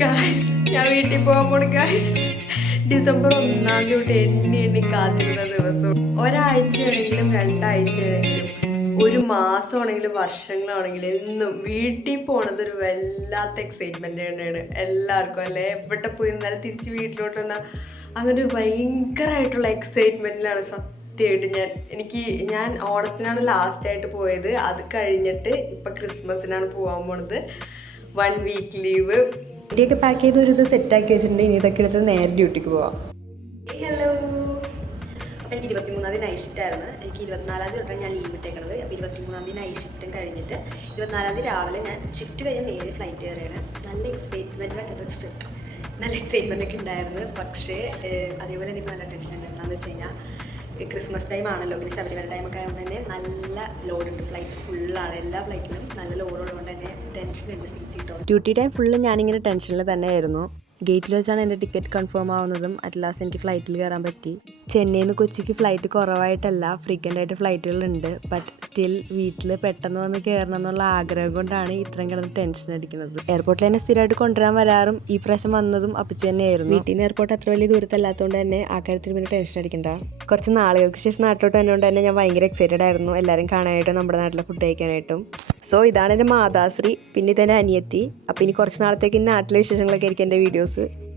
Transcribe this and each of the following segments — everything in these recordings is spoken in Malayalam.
ഗായ്സ് ഞാൻ വീട്ടിൽ പോകാൻ പോണു ഗായ്സ്. ഡിസംബർ 1 തൊട്ട് എണ്ണി കാത്തിരുന്ന ദിവസം. ഒരാഴ്ചയാണെങ്കിലും 2 ആഴ്ചയാണെങ്കിലും 1 മാസമാണെങ്കിലും വർഷങ്ങളാണെങ്കിലും എന്നും വീട്ടിൽ പോണത് ഒരു വല്ലാത്ത എക്സൈറ്റ്മെന്റ് തന്നെയാണ് എല്ലാവർക്കും അല്ലേ. എവിടെ പോയി എന്നാലും തിരിച്ച് വീട്ടിലോട്ട് വന്നാൽ അങ്ങനെ ഒരു ഭയങ്കരമായിട്ടുള്ള എക്സൈറ്റ്മെന്റിലാണ് സത്യമായിട്ട്. ഞാൻ ഓണത്തിനാണ് ലാസ്റ്റായിട്ട് പോയത്. അത് കഴിഞ്ഞിട്ട് ഇപ്പം ക്രിസ്മസിനാണ് പോകാൻ പോണത്. 1 വീക്ക് ലീവ് വണ്ടിയൊക്കെ പാക്ക് ചെയ്ത് ഒരു ഇത് സെറ്റാക്കി വെച്ചിട്ടുണ്ട്. ഇനി ഇതൊക്കെ എടുത്ത് നേരെ ഡ്യൂട്ടിക്ക് പോവാം. ഹലോ. അപ്പോൾ എനിക്ക് 23-ാം തീയതി നൈറ്റ് ഷിഫ്റ്റ് ആയിരുന്നു. എനിക്ക് 24-ാം തീയതി തൊട്ടാണ് ഞാൻ ലീവ് ഇട്ടേക്കണത്. അപ്പോൾ 23-ാം തീയതി നൈറ്റ് ഷിഫ്റ്റും കഴിഞ്ഞിട്ട് 24-ാം തീയതി രാവിലെ ഞാൻ ഷിഫ്റ്റ് കഴിഞ്ഞാൽ നേരെ ഫ്ലൈറ്റ് കയറിയാണ്. നല്ല എക്സൈറ്റ്മെൻ്റ് ഒക്കെ ഉണ്ടായിരുന്നു. പക്ഷേ അതേപോലെ എനിക്ക് നല്ല ടെൻഷൻ ഉണ്ട്. എന്താണെന്ന് വെച്ച് കഴിഞ്ഞാൽ ക്രിസ്മസ് ടൈം ആണല്ലോ, പിന്നെ ശബരിമല ടൈമൊക്കെ ആയതുകൊണ്ട് തന്നെ നല്ല ലോഡുണ്ട്. ഫ്ലൈറ്റ് ഫുള്ളാണ്. എല്ലാ ഫ്ലൈറ്റിലും നല്ല ലോഡ് ഉള്ളതുകൊണ്ട് തന്നെ ടെൻഷനുണ്ട് സീറ്റ് കിട്ടും. ഡ്യൂട്ടി ടൈം ഫുള്ള് ഞാനിങ്ങനെ ടെൻഷനിൽ തന്നെയായിരുന്നു. ഗേറ്റിൽ വെച്ചാണ് എൻ്റെ ടിക്കറ്റ് കൺഫേം ആവുന്നതും അറ്റ് ലാസ്റ്റ് എനിക്ക് ഫ്ലൈറ്റിൽ കയറാൻ പറ്റി. ചെന്നൈയിൽ നിന്ന് കൊച്ചിക്ക് ഫ്ലൈറ്റ് കുറവായിട്ടല്ല, ഫ്രീക്വൻ്റ് ആയിട്ട് ഫ്ലൈറ്റുകളുണ്ട്. ബട്ട് സ്റ്റിൽ വീട്ടിൽ പെട്ടെന്ന് വന്ന് കയറണം എന്നുള്ള ആഗ്രഹം കൊണ്ടാണ് ഇത്രയും കിടന്ന് ടെൻഷൻ അടിക്കുന്നത്. എയർപോർട്ടിൽ തന്നെ സ്ഥിരമായിട്ട് കൊണ്ടുവരാൻ വരാറും ഈ പ്രാവശ്യം വന്നതും അപ്പച്ചി തന്നെയായിരുന്നു. വീട്ടിൽ നിന്ന് എയർപോർട്ട് അത്ര വലിയ ദൂരത്തല്ലാത്തതുകൊണ്ട് തന്നെ ആ കാര്യത്തിൽ പിന്നെ ടെൻഷൻ അടിക്കണ്ട. കുറച്ച് നാളുകൾക്ക് ശേഷം നാട്ടിലോട്ട് വന്നുകൊണ്ട് തന്നെ ഞാൻ ഭയങ്കര എക്സൈറ്റഡ് ആയിരുന്നു, എല്ലാവരും കാണാനായിട്ടും നമ്മുടെ നാട്ടിലെ ഫുഡ് കഴിക്കാനായിട്ടും. സോ ഇതാണ് എൻ്റെ മാതാശ്രീ, പിന്നെ ഇതെൻ്റെ അനിയത്തി. അപ്പോൾ ഇനി കുറച്ച് നാളത്തേക്ക് നാട്ടിലെ വിശേഷങ്ങളൊക്കെ ആയിരിക്കും എൻ്റെ വീഡിയോസ്.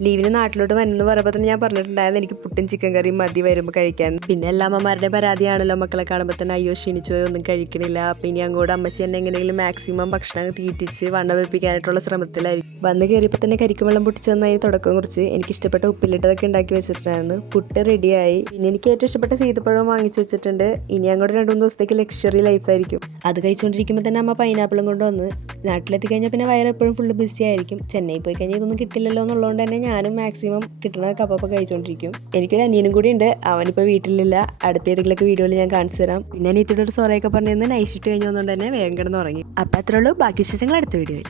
ലീവിന് നാട്ടിലോട്ട് വരുന്നത് പറയുമ്പോൾ തന്നെ ഞാൻ പറഞ്ഞിട്ടുണ്ടായിരുന്നു എനിക്ക് പുട്ടും ചിക്കൻ കറിയും മതി വരുമ്പോൾ കഴിക്കാൻ. പിന്നെ എല്ലാ അമ്മമാരുടെ പരാതിയാണല്ലോ, മക്കളെ കാണുമ്പോൾ തന്നെ അയ്യോ ക്ഷീണിച്ചോ ഒന്നും കഴിക്കണില്ല. അപ്പം ഇനി അങ്ങോട്ട് അമ്മച്ചി എന്നെ എങ്ങനെയെങ്കിലും മാക്സിമം ഭക്ഷണം തീറ്റിച്ച് വണ്ണം വെപ്പിക്കാനായിട്ടുള്ള ശ്രമത്തിലായിരിക്കും. വന്ന് കയറിയപ്പോൾ തന്നെ കരിക്കും വെള്ളം പൊട്ടിച്ച് തന്നതിന് തുടക്കം കുറിച്ച് എനിക്ക് ഇഷ്ടപ്പെട്ട ഉപ്പിലിട്ടതൊക്കെ ഉണ്ടാക്കി വെച്ചിട്ടുണ്ടായിരുന്നു. പുട്ട് റെഡിയായി. പിന്നെ എനിക്ക് ഏറ്റവും ഇഷ്ടപ്പെട്ട സീതപ്പഴം വാങ്ങിച്ചു വെച്ചിട്ടുണ്ട്. ഇനി അങ്ങോട്ട് 2-3 ദിവസത്തേക്ക് ലക്ഷറി ലൈഫായിരിക്കും. അത് കഴിച്ചുകൊണ്ടിരിക്കുമ്പോൾ തന്നെ അമ്മ പൈനാപ്പിളും കൊണ്ടുവന്ന്. നാട്ടിലെത്തി കഴിഞ്ഞാൽ പിന്നെ വയറ് എപ്പോഴും ഫുള്ള് ബിസി ആയിരിക്കും. ചെന്നൈ പോയി കഴിഞ്ഞാൽ ഇതൊന്നും കിട്ടില്ലല്ലോ എന്നുള്ളതുകൊണ്ട് തന്നെ ഞാനും മാക്സിമം കിട്ടുന്നതൊക്കെ അപ്പം കഴിച്ചുകൊണ്ടിരിക്കും. എനിക്കൊരു അനിയനും കൂടി ഉണ്ട്, അവനിപ്പോൾ വീട്ടിലില്ല. അടുത്ത ഏതെങ്കിലുമൊക്കെ വീഡിയോയിൽ ഞാൻ കാണിച്ചു തരാം. പിന്നെ അനിയത്തിയുടെ ഒരു സോറയൊക്കെ പറഞ്ഞിരുന്ന് നൈറ്റ് ഷിഫ്റ്റ് കഴിഞ്ഞ് വന്നുകൊണ്ട് തന്നെ വേഗം കിടന്ന് ഉറങ്ങി. അപ്പം അത്രേ ഉള്ളൂ. ബാക്കി വിശേഷങ്ങൾ അടുത്ത വീഡിയോയിൽ.